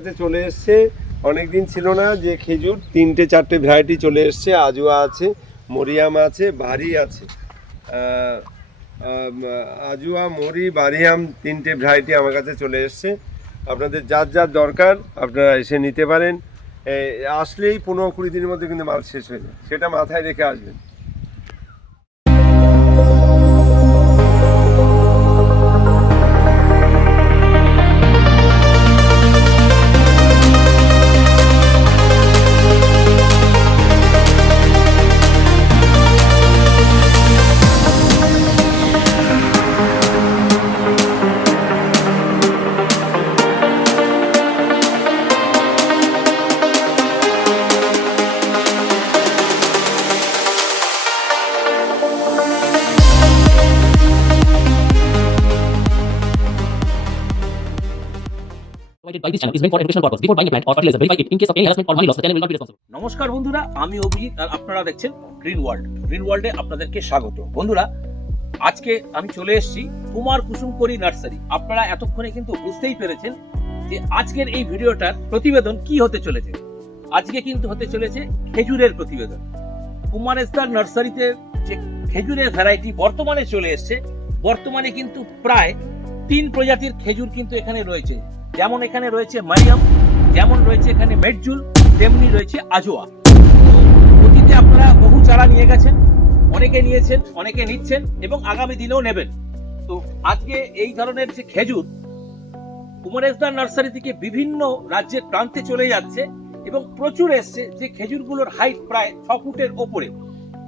কাছে চলে এসছে, অনেকদিন ছিল না যে খেজুর 3-4টে ভ্যারাইটি চলে এসছে। আজুয়া আছে, মরিয়াম আছে, বাড়ি আছে। আজুয়া, মরি, বারিয়াম 3টে ভ্যারাইটি আমার কাছে চলে এসছে। আপনাদের যার যার দরকার আপনারা এসে নিতে পারেন। আসলেই 15-20 দিনের মধ্যে কিন্তু মাল শেষ হয়ে যায়, সেটা মাথায় রেখে আসবেন। By this channel is meant for educational purpose. Before buying a plant or fertilizer, verify it. In case of any harassment or money loss, the channel will not be responsible. নমস্কার বন্ধুরা, আমি অভিজিৎ আর আপনারা দেখছেন গ্রিন ওয়ার্ল্ড। গ্রিন ওয়ার্ল্ডে আপনাদেরকে স্বাগত। বন্ধুরা, আজকে আমি চলে এসেছি কুমার কুসুমকরি নার্সারি। আপনারা এতক্ষণে কিন্তু বুঝতেই পেরেছেন যে আজকের এই ভিডিওটার প্রতিবেদন কি হতে চলেছে। আজকে কিন্তু হতে চলেছে খেজুরের প্রতিবেদন। কুমারেস্তার নার্সারিতে যে খেজুরের ভ্যারাইটি বর্তমানে চলে এসছে, বর্তমানে কিন্তু প্রায় 3 প্রজাতির খেজুর কিন্তু এখানে রয়েছে। যেমন এখানে রয়েছে মারিয়াম, যেমন রয়েছে এখানে মেডজুল, তেমনি রয়েছে আজোয়া। অতীতে আপনারা বহু চারা নিয়ে গেছেন, অনেকে নিয়েছেন, অনেকে নিচ্ছেন এবং আগামী দিনেও নেবেন। তো আজকে এই ধরনের যে খেজুর কুমারেস্তার নার্সারি থেকে বিভিন্ন রাজ্যের প্রান্তে চলে যাচ্ছে এবং প্রচুর এসছে। যে খেজুরগুলোর হাইট প্রায় 6 ফুটের ওপরে,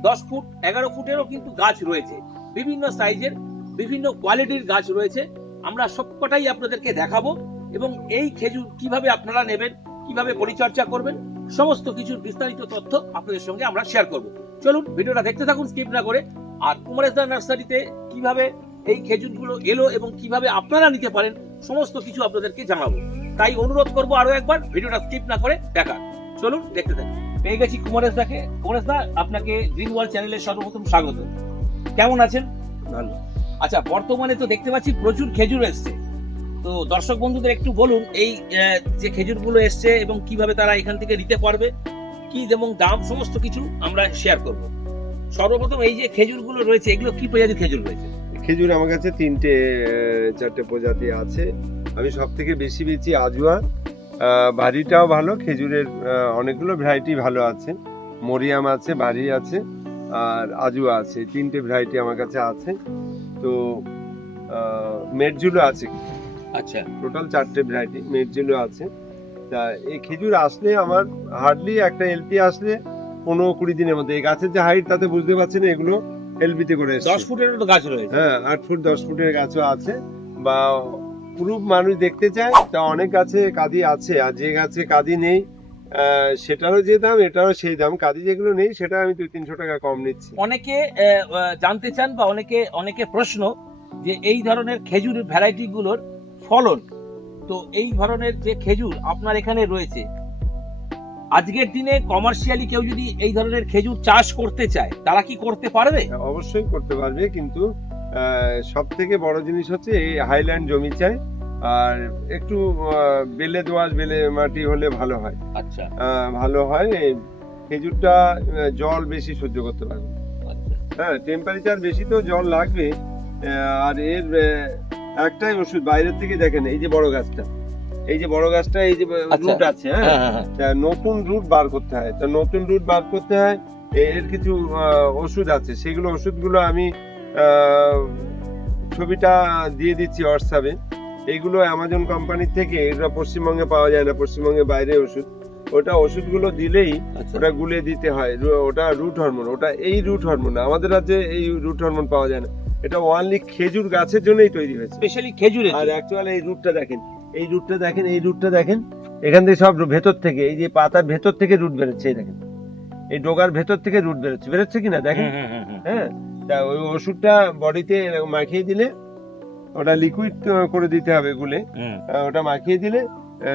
10 ফুট 11 ফুটেরও কিন্তু গাছ রয়েছে। বিভিন্ন সাইজের, বিভিন্ন কোয়ালিটির গাছ রয়েছে। আমরা সবকটাই আপনাদেরকে দেখাবো এবং এই খেজুর কিভাবে আপনারা নেবেন, কিভাবে পরিচর্যা করবেন, সমস্ত কিছুর বিস্তারিত তথ্য আপনাদের সঙ্গে আমরা শেয়ার করব। চলুন ভিডিওটা দেখতে থাকুন স্কিপ না করে। আর কুমারেস্তার নার্সারিতে কিভাবে এই খেজুরগুলো এলো এবং কিভাবে আপনারা নিতে পারেন সমস্ত কিছু আপনাদেরকে জানাবো। তাই অনুরোধ করব আরো একবার ভিডিওটা স্কিপ না করে দেখার। চলুন দেখতে থাকুন। পেয়ে গেছি কুমারেস্তাকে। কুমারেস্তা, আপনাকে গ্রিন ওয়ার্ল্ড চ্যানেলের সর্বপ্রথম স্বাগত। কেমন আছেন? ভালো। আচ্ছা, বর্তমানে তো দেখতে পাচ্ছি প্রচুর খেজুর এসছে। তো দর্শক বন্ধুদের একটু বলুন এই যে খেজুরগুলো এসছে এবং কিভাবে তারা এখান থেকে নিতে পারবে, কি যেমন দাম, সমস্ত কিছু আমরা শেয়ার করব। সর্বপ্রথম এই যে খেজুরগুলো রয়েছে, এগুলো কি প্রজাতির খেজুর রয়েছে? খেজুর আমার কাছে 3-4টে প্রজাতি আছে। আমি সব থেকে বেশি বেচি আজুয়া। বাড়িটাও ভালো, খেজুরের অনেকগুলো ভ্যারাইটি ভালো আছে। মরিয়াম আছে, বাড়ি আছে আর আজুয়া আছে। 3টে ভ্যারাইটি আমার কাছে আছে। তো মেডজুলো আছে। আচ্ছা, টোটাল 4টে ভ্যারাইটি মেডজুলো আছে। তা এই খেজুর আসলে আমার হার্ডলি একটা এলপি আসলে 15-20 দিনের মধ্যে। এই গাছের যে হাইট তাতে বুঝতে পারছেন এগুলো এলবিতে করে এসেছে। 10 ফুটের তো গাছ রয়েছে। হ্যাঁ, 8 ফুট 10 ফুটের গাছও আছে। বা পুরুপ মানুষ দেখতে চায় তা অনেক গাছে কাঁদি আছে, আর যে গাছে কাঁদি নেই সেটারও যে দাম এটারও সেই দাম। কাঁদি যেগুলো নেই সেটা আমি 200-300 টাকা কম নিচ্ছি। অনেকে জানতে চান বা অনেকে প্রশ্ন যে এই ধরনের খেজুর ভ্যারাইটি গুলোর ফলন। তো এই ধরনের যে খেজুর আপনার এখানে রয়েছে, আজকের দিনে কমার্শিয়ালি কেউ যদি এই ধরনের খেজুর চাষ করতে চায় তারা কি করতে পারবে? অবশ্যই করতে পারবে, কিন্তু সব থেকে বড় জিনিস হচ্ছে এই হাইল্যান্ড জমি চাই আর একটু বেলে দোআঁশ, বেলে মাটি হলে ভালো হয়। আচ্ছা, ভালো হয়। এই খেজুরটা জল বেশি সহ্য করতে পারবে। আচ্ছা, হ্যাঁ, টেম্পারেচার বেশি তো জল লাগবে। আর এর একটাই ওষুধ বাইরের থেকে দেখেন, এই যে বড় গাছটা, এই যে বড় গাছটা, এই যে রুট আছে, হ্যাঁ, নতুন রুট বার করতে হয়। তো নতুন রুট বার করতে হয়, এর কিছু ওষুধ আছে। সেগুলো ওষুধগুলো আমি ছবিটা দিয়ে দিচ্ছি হোয়াটসঅ্যাপে। এইগুলো অ্যামাজন কোম্পানি থেকে, এটা পশ্চিমবঙ্গে পাওয়া যায় না, পশ্চিমবঙ্গে বাইরে ওষুধ। ওটা ওষুধগুলো দিলেই ওটা গুলে দিতে হয়। ওটা রুট হরমোন, ওটা এই রুট হরমোন। আমাদের রাজ্যে এই রুট হরমোন পাওয়া যায় না। এটা ওনলি খেজুর গাছের জন্যই তৈরি হয়েছে, স্পেশালি খেজুরের। আর অ্যাকচুয়ালি এই রুটটা দেখেন, এই রুটটা দেখেন, এই রুটটা দেখেন। এখান থেকে সব ভেতর থেকে, এই যে পাতার ভেতর থেকে রুট বেরোচ্ছে, এই দেখেন, এই ডোগার ভেতর থেকে রুট বেরোচ্ছে কিনা দেখেন। হ্যাঁ, তা ওই ওষুধটা বডিতে মাখিয়ে দিলে, ওটা লিকুইড করে দিতে হবে গুলে, ওটা মাখিয়ে দিলে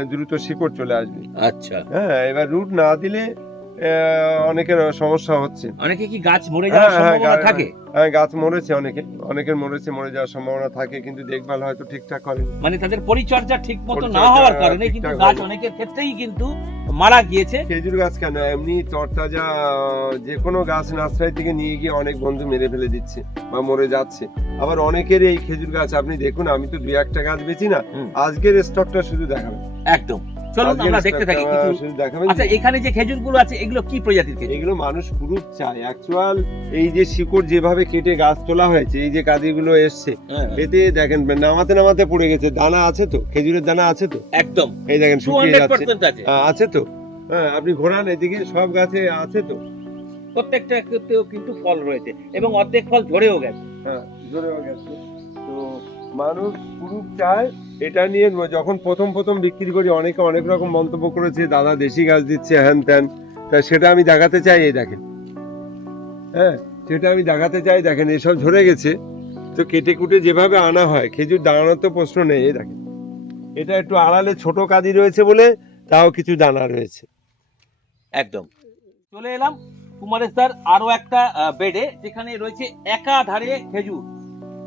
দ্রুত শিকড় চলে আসবে। আচ্ছা, হ্যাঁ, এবার রুট না দিলে অনেকের সমস্যা হচ্ছে। অনেকে কি গাছ মরে যাওয়ার সম্ভাবনা থাকে? হ্যাঁ, গাছ মরেছে, অনেকের মরে যাওয়ার সম্ভাবনা থাকে, কিন্তু দেখভাল হয়তো ঠিকঠাক করেন। মানে তাদের পরিচর্যা ঠিক মতো না পরিচর্যা হওয়ার কারণে ঠিকঠাক কিন্তু হয়নি। গাছ অনেকের ক্ষেত্রেই কিন্তু মারা গিয়েছে। খেজুর গাছ কেন, এমনি তরতাজা যে কোনো গাছ নার্সারি থেকে নিয়ে গিয়ে অনেক বন্ধু মেরে ফেলে দিচ্ছে বা মরে যাচ্ছে। আবার অনেকের এই খেজুর গাছ আপনি দেখুন, আমি তো 2-1টা গাছ বেচি না, আজকের স্টকটা শুধু দেখাবেন। একদম, চলুন আমরা দেখতে থাকি কিছু। শুধু দেখাবেন। আচ্ছা, এখানে যে খেজুরগুলো আছে এগুলো কি প্রজাতির খেজুর? এগুলো মানুষ প্রুফ চায়। অ্যাকচুয়াল এই যে শিকড় যেভাবে কেটে গাছ তোলা হয়েছে, এই যে কাদিগুলো এসছে, এতে দেখেন নামাতে নামাতে পড়ে গেছে। দানা আছে তো, খেজুরের দানা আছে তো, একদম এই দেখেন শুকিয়ে যাচ্ছে। 200% আছে। আছে তো, হ্যাঁ, আপনি ঘোরান এদিকে, সব গাছে আছে তো, প্রত্যেকটা ক্ষেত্রেও কিন্তু ফল রয়েছে এবং অর্ধেক ফল ঝরেও গেছে। হ্যাঁ, ধরেও গেছে। তো মানুষ প্রুফ চায়। এটা নিয়ে যখন প্রথম বিক্রি করি, অনেকে অনেক রকম মন্তব্য করেছে, দাদা দেশি গাছ দিচ্ছে হ্যান ত্যান। তা সেটা আমি দেখাতে চাই, এই দেখেন, হ্যাঁ, সেটা আমি দেখাতে চাই। দেখেন এসব ঝরে গেছে, তো কেটে কুটে যেভাবে আনা হয়, খেজুর দাঁড়ানোর তো প্রশ্ন নেই। এই দেখেন, এটা একটু আড়ালে ছোট কাদি রয়েছে বলে তাও কিছু দানা রয়েছে। একদম, চলে এলাম কুমারেশদার আরো একটা বেডে, যেখানে রয়েছে একাধারে খেজুর,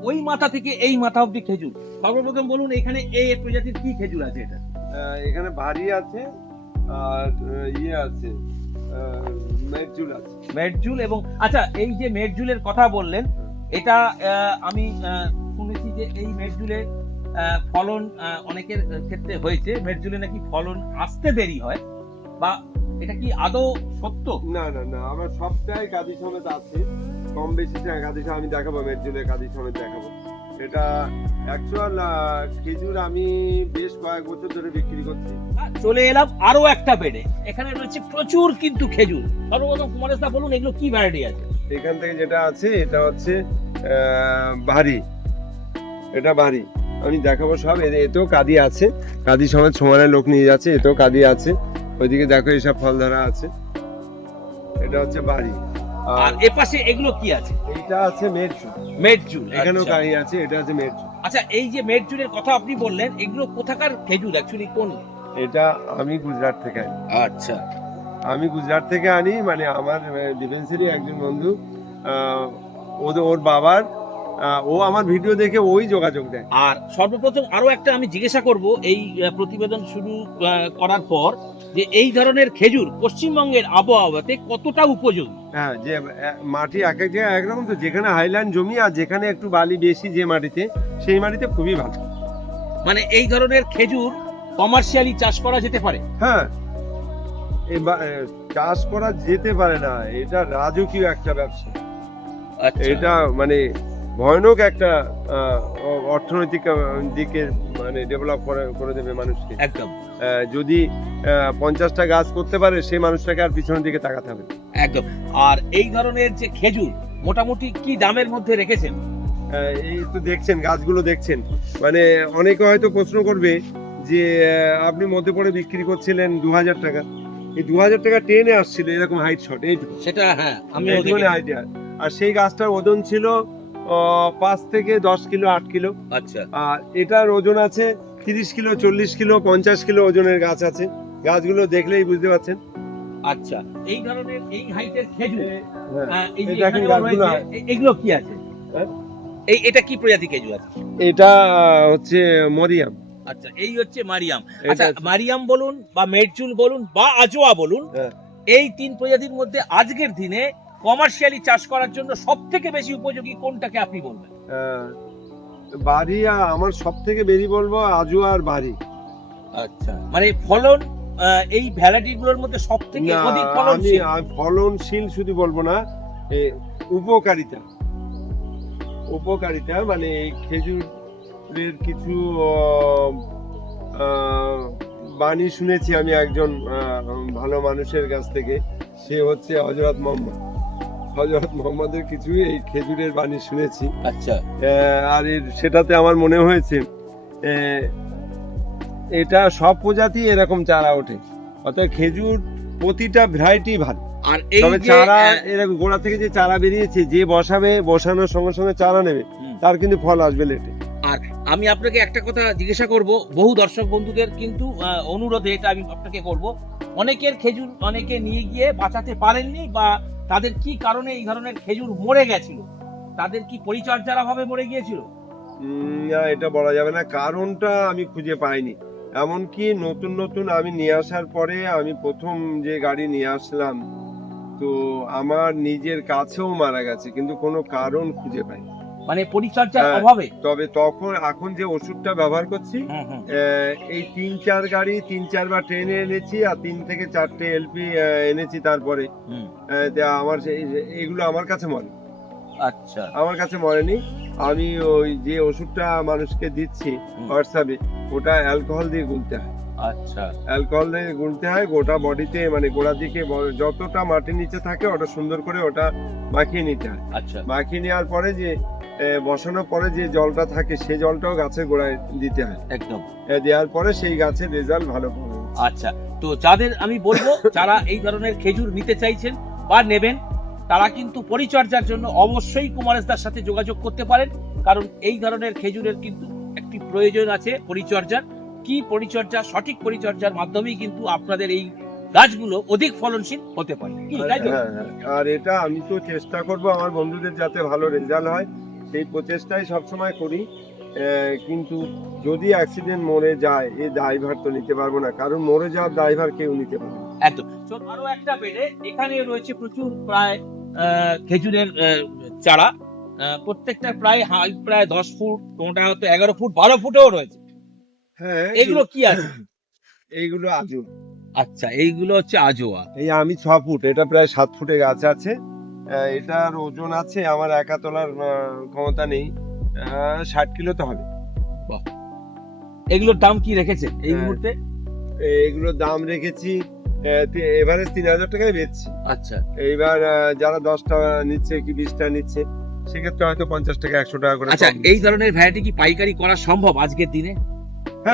ওই মাথা থেকে এই মাথা অবধি খেজুর। সর্বপ্রথম বলুন, এখানে এই প্রজাতির কি খেজুর আছে? এটা এখানে ভারী আছে আর ইয়ে আছে, মেরজুল আছে। মেরজুল এবং আচ্ছা, এই যে মেরজুলের কথা বললেন, এটা আমি শুনেছি যে এই মেরজুলের ফলন অনেকের ক্ষেত্রে হয়েছে, মেরজুলে নাকি ফলন আসতে দেরি হয়, বা এটা কি আদৌ সত্য? না, আমার সবটাই কাদি সমেত আছে, কম বেশি কাদি সমেত আমি দেখাবো, মেরজুলের কাদি সমেত দেখাবো। এটা অ্যাকচুয়াল খেজুর আমি বেশ কয়েক বছর ধরে বিক্রি করছি। চলে এলাম আরো একটা বেডে, এখানে রয়েছে প্রচুর কিন্তু খেজুর। সর্বপ্রথম কুমারেশদা বলুন, এগুলো কি ভ্যারাইটি আছে? এখান থেকে যেটা আছে, এটা হচ্ছে ভারী, এটা ভারী আমি দেখাবো সব। এতেও কাদি আছে, কাদি সমেত সমানে লোক নিয়ে যাচ্ছে, এতেও কাদি আছে। ওইদিকে দেখো এসব ফল ধরা আছে, এটা হচ্ছে ভারী। আর এপাশে এগুলো কি আছে? এইটা আছে মেরজুল। মেরজুল, এখানেও আচ্ছা। কাদি আছে, এটা আছে মেরজুল। আচ্ছা, এই যে মেরজুলের কথা আপনি বললেন, এগুলো কোথাকার খেজুর অ্যাকচুয়ালি, কোন? এটা আমি গুজরাট থেকে আনি। আচ্ছা, আমি গুজরাট থেকে আনি, মানে আমার ডিফেন্সেরই একজন বন্ধু, ওর বাবার, ও আমার ভিডিও দেখে ওই যোগাযোগ দেয়। আর সর্বপ্রথম আরো একটা আমি জিজ্ঞাসা করব এই প্রতিবেদন শুরু করার পর, যে এই ধরনের খেজুর পশ্চিমবঙ্গের আবহাওয়াতে কতটা উপযোগী? হ্যাঁ, যে মাটি এক এক জায়গায় একরকম, তো যেখানে হাইল্যান্ড জমি আর যেখানে একটু বালি বেশি যে মাটিতে, সেই মাটিতে খুবই ভালো। মানে এই ধরনের খেজুর কমার্শিয়ালি চাষ করা যেতে পারে? হ্যাঁ, চাষ করা যেতে পারে না, এটা রাজকীয় একটা ব্যবসা। এটা মানে ভয়ানক একটা অর্থনৈতিক দিকে মানে ডেভেলপ করে দেবে মানুষকে। একদম, যদি 50টা গাছ করতে পারে, সেই মানুষটাকে আর পিছনের দিকে তাকাতে হবে। একদম। আর এই ধরনের যে খেজুর মোটামুটি কি দামের মধ্যে রেখেছেন? এই তো দেখছেন, গাছগুলো দেখছেন, মানে অনেকে হয়তো প্রশ্ন করবে যে আপনি মধ্যে পড়ে বিক্রি করছিলেন 2000 টাকা, এই 2000 টাকা টেনে আসছিল এরকম হাইট শট, এইটুকু সেটা, হ্যাঁ, আমি হাইট। আর সেই গাছটার ওজন ছিল 5 থেকে 10 কিলো, 8 কিলো। আচ্ছা, আর এটার ওজন আছে 30 কিলো, 40 কিলো, 50 কিলো ওজনের গাছ আছে। গাছগুলো দেখলেই বুঝতে পারছেন। আচ্ছা, এই ধরনের এই হাইটের খেজুর, এই যে এই দেখেন এখানেও গাছগুলো। রয়েছে, এগুলো কি আছে? হ্যাঁ? এটা কি প্রজাতি খেজুর আছে? এটা হচ্ছে মরিয়াম। আচ্ছা, এই হচ্ছে মারিয়াম। এটা আচ্ছা, হচ্ছে- মারিয়াম বলুন বা মেরজুল বলুন বা আজোয়া বলুন, হ্যাঁ। এই 3 প্রজাতির মধ্যে আজকের দিনে কমার্শিয়ালি চাষ করার জন্য সবথেকে বেশি উপযোগী কোনটাকে আপনি বলবেন? বাড়ি আমার সব থেকে বেশি বলবো আজু আর বাড়ি। আচ্ছা, মানে ফলন এই ভ্যারাইটি গুলোর মধ্যে সবথেকে না, অধিক আমি ফলনশীল? ফলনশীল শুধু বলবো না, উপকারিতা মানে এই খেজুরের কিছু বাণী শুনেছি আমি একজন ভালো মানুষের কাছ থেকে, সে হচ্ছে হযরত মুহাম্মদের কিছু এই খেজুরের বাণী শুনেছি। আচ্ছা, আর সেটাতে আমার মনে হয়েছে এটা সব প্রজাতি এরকম চারা ওঠে, অর্থাৎ খেজুর প্রতিটা ভ্যারাইটি ভালো। আর এই তবে যে চারা এরকম গোড়া থেকে যে চারা বেরিয়েছে, যে বসানোর সঙ্গে সঙ্গে চারা নেবে, তার কিন্তু ফল আসবে লেটে। আর আমি আপনাকে একটা কথা জিজ্ঞাসা করব, বহু দর্শক বন্ধুদের কিন্তু অনুরোধে এটা আমি আপনাকে করব, অনেকের খেজুর অনেকে নিয়ে গিয়ে বাঁচাতে পারেননি, বা তাদের কি কারণে এই ধরনের খেজুর মরে গেছিল, তাদের কি পরিচর্যার অভাবে মরে গিয়েছিল? না, এটা বলা যাবে না, কারণটা আমি খুঁজে পাইনি। এমনকি নতুন নতুন আমি নিয়ে আসার পরে, আমি প্রথম যে গাড়ি নিয়ে আসলাম, তো আমার নিজের কাছেও মারা গেছে, কিন্তু কোনো কারণ খুঁজে পাইনি। মানে পরিচর্যার হ্যাঁ, অভাবে? তবে এখন যে ওষুধটা ব্যবহার করছি, এই 3-4 গাড়ি 3-4 বার ট্রেনে এনেছি, আর 3 থেকে 4টে এলপি এনেছি। তারপরে আমার এইগুলো আমার কাছে মরে, আচ্ছা, আমার কাছে মরেনি। আমি ওই যে ওষুধটা মানুষকে দিচ্ছি হোয়াটসঅ্যাপে, ওটা অ্যালকোহল দিয়ে গুলতে হয়। আচ্ছা, অ্যালকোহল দিয়ে গুলতে হয় গোটা বডিতে, মানে গোড়ার দিকে যতটা মাটির নিচে থাকে ওটা সুন্দর করে ওটা মাখিয়ে নিতে হয়। আচ্ছা, মাখিয়ে নেওয়ার পরে যে বসানোর পরে যে জলটা থাকে, সেই জলটাও গাছের গোড়ায় দিতে হয়। একদম। দেওয়ার পরে সেই গাছের রেজাল্ট ভালো পাবে। আচ্ছা, তো যাদের আমি বলবো যারা এই ধরনের খেজুর নিতে চাইছেন বা নেবেন, তারা কিন্তু পরিচর্যার জন্য অবশ্যই কুমারেশদার সাথে যোগাযোগ করতে পারেন, কারণ এই ধরনের খেজুরের কিন্তু একটি প্রয়োজন আছে পরিচর্যার। কি পরিচর্যা? সঠিক পরিচর্যার মাধ্যমেই কিন্তু আপনাদের এই গাছগুলো অধিক ফলনশীল হতে পারে। কি তাই তো? হ্যাঁ, হ্যাঁ। আর এটা আমি তো চেষ্টা করব আমার বন্ধুদের যাতে ভালো রেজাল্ট হয়, সেই প্রচেষ্টাই সবসময় করি। কিন্তু যদি অ্যাক্সিডেন্ট মরে যায়, এই দায়ভার তো নিতে পারবো না, কারণ মরে যাওয়ার দায়ভার কেউ নিতে পারবে না। একদম। আরো একটা বেডে এখানে রয়েছে প্রচুর প্রায় খেজুরের চারা, প্রত্যেকটা প্রায় 10 ফুট, কোনটা হয়তো 11 ফুট, 12 ফুটেও রয়েছে। হ্যাঁ, এগুলো কি আছে? এইগুলো আজও। আচ্ছা, এইগুলো হচ্ছে আজোয়া। এই আমি 6 ফুট, এটা প্রায় 7 ফুটে গাছ আছে। এটার ওজন আছে, আমার একা তোলার ক্ষমতা নেই, 60 কিলো তো হবে। এগুলোর দাম কি রেখেছে এই মুহূর্তে? এগুলোর দাম রেখেছি এভারেজ 3000 টাকায় বেচছি। আচ্ছা, এইবার যারা 10টা নিচ্ছে কি 20টা নিচ্ছে, সেক্ষেত্রে হয়তো 50 টাকা 100 টাকা করে। আচ্ছা, এই ধরনের ভ্যারাইটি কি পাইকারি করা সম্ভব আজকের দিনে?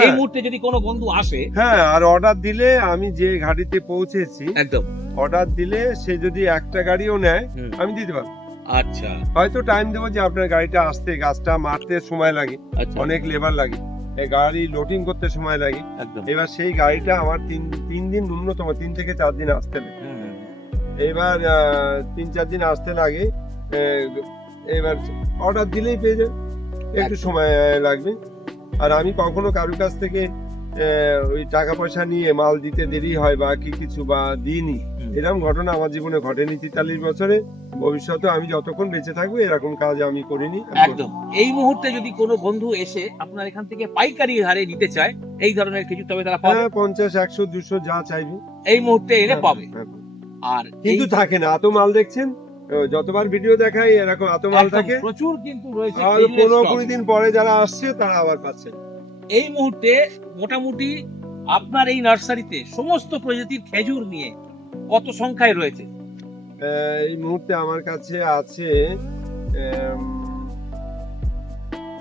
এই মুহূর্তে যদি কোনো বন্ধু আসে, হ্যাঁ, আর অর্ডার দিলে, আমি যে গাড়িতে পৌঁছেছি একদম অর্ডার দিলে, সে যদি একটা গাড়িও নেয় আমি দিতে পারবো। আচ্ছা, হয়তো টাইম দেবো যে আপনার গাড়িটা আসতে, গাছটা মারতে সময় লাগে, আচ্ছা, অনেক লেবার লাগে, এই গাড়ি লোডিং করতে সময় লাগে। একদম। এবার সেই গাড়িটা আমার 3 দিন ন্যূনতম, 3 থেকে 4 দিন আসতে লাগে। এবার 3-4 দিন আসতে লাগে। এবার অর্ডার দিলেই পেয়ে যাবে, একটু সময় লাগবে। আর আমি কখনো কারোর কাছ থেকে ওই টাকা পয়সা নিয়ে মাল দিতে দেরি হয় বা কিছু বা দিইনি, এরকম ঘটনা আমার জীবনে ঘটেনি 43 বছরে। ভবিষ্যতে আমি যতক্ষণ বেঁচে থাকবো এরকম কাজ আমি করিনি। একদম। এই মুহূর্তে যদি কোনো বন্ধু এসে আপনার এখান থেকে পাইকারি হারে নিতে চায় এই ধরনের খেজুর, তবে তারা পাবে? 50, 100, 200 যা চাইবে এই মুহূর্তে এনে পাবে। আর কিন্তু থাকে না, এত মাল দেখছেন, যতবার ভিডিও দেখাই এরকম এত মাল থাকে, প্রচুর কিন্তু রয়েছে। আর 15-20 দিন পরে যারা আসছে তারা আবার পাচ্ছে। এই মুহূর্তে মোটামুটি আপনার এই নার্সারিতে সমস্ত প্রজাতির খেজুর নিয়ে কত সংখ্যায় রয়েছে? এই মুহূর্তে আমার কাছে আছে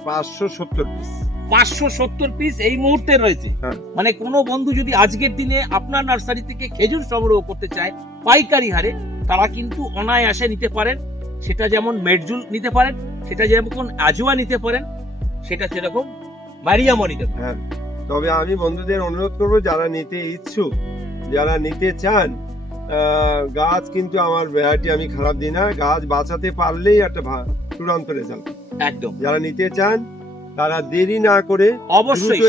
570 পিস। 570 পিস এই মুহূর্তে রয়েছে। মানে কোনো বন্ধু যদি আজকের দিনে আপনার নার্সারি থেকে খেজুর সংগ্রহ করতে চায় পাইকারি হারে, তারা কিন্তু অনায়াসে নিতে পারেন। সেটা যেমন মেডজুল নিতে পারেন, সেটা যেমন আজোয়া নিতে পারেন, সেটা সেরকম মারিয়ামও নিতে পারেন। হ্যাঁ, তবে আমি বন্ধুদের অনুরোধ করবো, যারা নিতে ইচ্ছুক, যারা নিতে চান, গাছ কিন্তু আমার ভ্যারাইটি আমি খারাপ দিই না, গাছ বাঁচাতে পারলেই একটা চূড়ান্ত রেজাল্ট। একদম। যারা নিতে চান তারা দেরি না করে অবশ্যই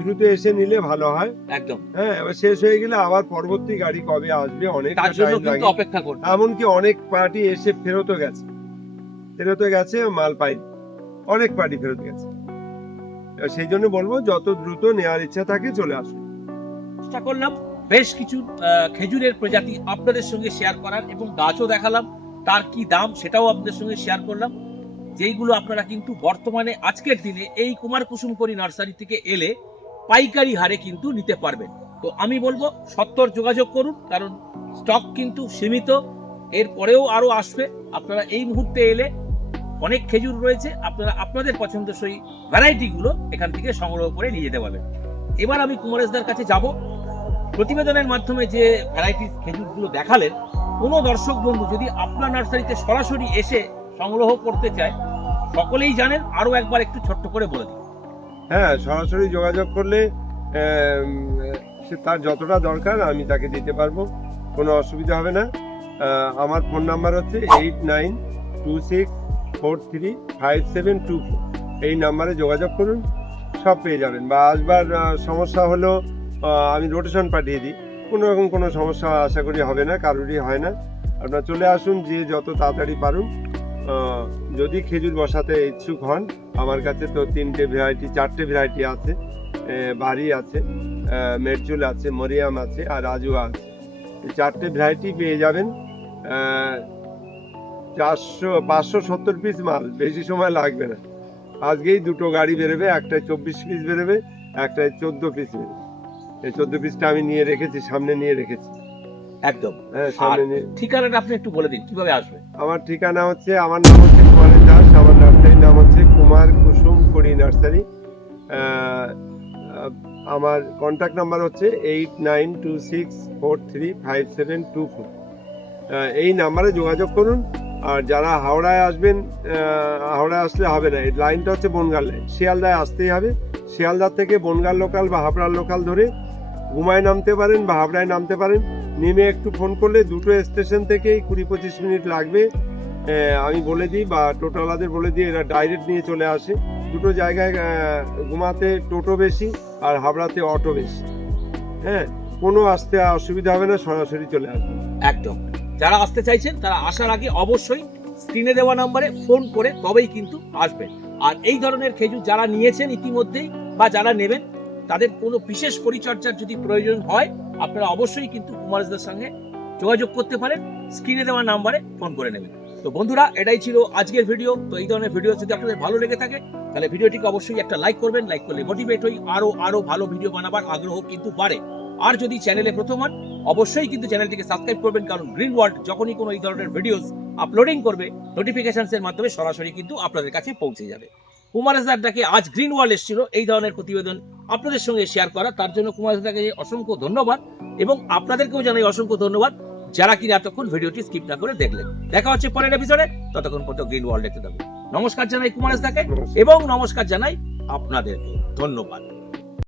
দ্রুত এসে নিলে ভালো হয়। একদম। হ্যাঁ, এবার শেষ হয়ে গেলে আবার পরবর্তী গাড়ি কবে আসবে অনেক তার জন্য কিন্তু অপেক্ষা করতে। এমনকি অনেক পার্টি এসে ফেরতও গেছে, মাল পাইনি, অনেক পার্টি ফেরত গেছে। সেই জন্য বলবো যত দ্রুত নেওয়ার ইচ্ছা থাকে চলে আসুন। চেষ্টা করলাম বেশ কিছু খেজুরের প্রজাতি আপনাদের সঙ্গে শেয়ার করার, এবং গাছও দেখালাম, তার কি দাম সেটাও আপনাদের সঙ্গে শেয়ার করলাম, যেইগুলো আপনারা কিন্তু বর্তমানে আজকের দিনে এই কুমার কুসুমকরি নার্সারি থেকে এলে পাইকারি হারে কিন্তু নিতে পারবেন। তো আমি বলবো সত্বর যোগাযোগ করুন, কারণ স্টক কিন্তু সীমিত, এর পরেও আরো আসবে। আপনারা এই মুহূর্তে এলে অনেক খেজুর রয়েছে, আপনারা আপনাদের পছন্দসই ভ্যারাইটি গুলো এখান থেকে সংগ্রহ করে নিয়ে যেতে পারবেন। এবার আমি কুমারেশদার কাছে যাব। প্রতিবেদনের মাধ্যমে যে ভ্যারাইটি খেজুরগুলো দেখালেন, কোনো দর্শক বন্ধু যদি আপনার নার্সারিতে সরাসরি এসে সংগ্রহ করতে চায়, সকলেই জানেন, আরো একবার একটু ছোট্ট করে বলে দিন। হ্যাঁ, সরাসরি যোগাযোগ করলে সে তার যতটা দরকার আমি তাকে দিতে পারবো, কোনো অসুবিধা হবে না। আমার ফোন নাম্বার হচ্ছে 8926435724। এই নাম্বারে যোগাযোগ করুন, সব পেয়ে যাবেন। বা আসবার সমস্যা হলো আমি রোটেশন পাঠিয়ে দিই, কোনো রকম কোনো সমস্যা আশা করি হবে না, কারোরই হয় না। আপনারা চলে আসুন, যে যত তাড়াতাড়ি পারুন। যদি খেজুর বসাতে ইচ্ছুক হন, আমার কাছে তো 4টে ভ্যারাইটি আছে। বাড়ি আছে, মেরচুল আছে, মরিয়াম আছে, আর রাজুয়া আছে। এই 4টে ভ্যারাইটি পেয়ে যাবেন। 570 পিস মাল, বেশি সময় লাগবে না। আজকেই 2টো গাড়ি বেরোবে, একটায় 24 পিস বেরোবে, একটায় 14 পিস বেরোবে। এই 14 পিসটা আমি নিয়ে রেখেছি, সামনে নিয়ে রেখেছি। একদম। হ্যাঁ, সামনে আর নিয়ে। ঠিকানাটা আপনি একটু বলে দিন কিভাবে আসবে। আমার ঠিকানা হচ্ছে, আমার নাম হচ্ছে কুমারের দাস, আমার নার্সারির নাম হচ্ছে কুমার কুসুম করি নার্সারি। আমার কন্ট্যাক্ট নাম্বার হচ্ছে 8926435724। এই নাম্বারে যোগাযোগ করুন। আর যারা হাওড়ায় আসবেন, হাওড়ায় আসলে হবে না, এই লাইনটা হচ্ছে বনগাঁ লাইন, শিয়ালদায় আসতেই হবে। শিয়ালদার থেকে বনগাঁ লোকাল বা হাবড়ার লোকাল ধরে ঘুমায় নামতে পারেন বা হাবড়ায় নামতে পারেন। নেমে একটু ফোন করলে 2টো স্টেশন থেকেই 20-25 মিনিট লাগবে। আমি বলে দিই বা টোটোওয়ালাদের বলে দিই, এরা ডাইরেক্ট নিয়ে চলে আসে। 2টো জায়গায় ঘুমাতে টোটো বেশি আর হাবড়াতে অটো বেশি। হ্যাঁ, কোনো আসতে অসুবিধা হবে না, সরাসরি চলে আসবে। একদম। যারা আসতে চাইছেন তারা আসার আগে অবশ্যই স্ক্রিনে দেওয়া নম্বরে ফোন করে তবেই কিন্তু আসবেন। আর এই ধরনের খেজুর যারা নিয়েছেন ইতিমধ্যেই বা যারা নেবেন, তাদের কোনো বিশেষ পরিচর্যার যদি প্রয়োজন হয়, আপনারা অবশ্যই কিন্তু কুমারদার সঙ্গে যোগাযোগ করতে পারেন, স্ক্রিনে দেওয়া নম্বরে ফোন করে নেবেন। তো বন্ধুরা, এটাই ছিল আজকের ভিডিও। তো এই ধরনের ভিডিও যদি আপনাদের ভালো লেগে থাকে, তাহলে ভিডিওটিকে অবশ্যই একটা লাইক করবেন। লাইক করলে মোটিভেট হই, আরো ভালো ভিডিও বানাবার আগ্রহ কিন্তু বাড়ে। আর যদি চ্যানেলে প্রথম হন, অবশ্যই কিন্তু চ্যানেলটিকে সাবস্ক্রাইব করবেন, কারণ গ্রিন ওয়ার্ল্ড যখনই কোনো এই ধরনের ভিডিওস আপলোডিং করবে, নোটিফিকেশনস এর মাধ্যমে সরাসরি কিন্তু আপনাদের কাছে পৌঁছে যাবে। কুমারদাকে আজ গ্রিন ওয়ার্ল্ড এসেছিল এই ধরনের প্রতিবেদন আপনাদের সঙ্গে শেয়ার করা, তার জন্য কুমারদাকে অসংখ্য ধন্যবাদ। এবং আপনাদেরকেও জানাই অসংখ্য ধন্যবাদ, যারা কিনা এতক্ষণ ভিডিওটি স্কিপ না করে দেখলেন। দেখা হচ্ছে পরের এপিসোডে, ততক্ষণ পর্যন্ত গ্রিন ওয়ার্ল্ড দেখতে থাকুন। নমস্কার জানাই কুমারদাকে এবং নমস্কার জানাই আপনাদেরকে। ধন্যবাদ।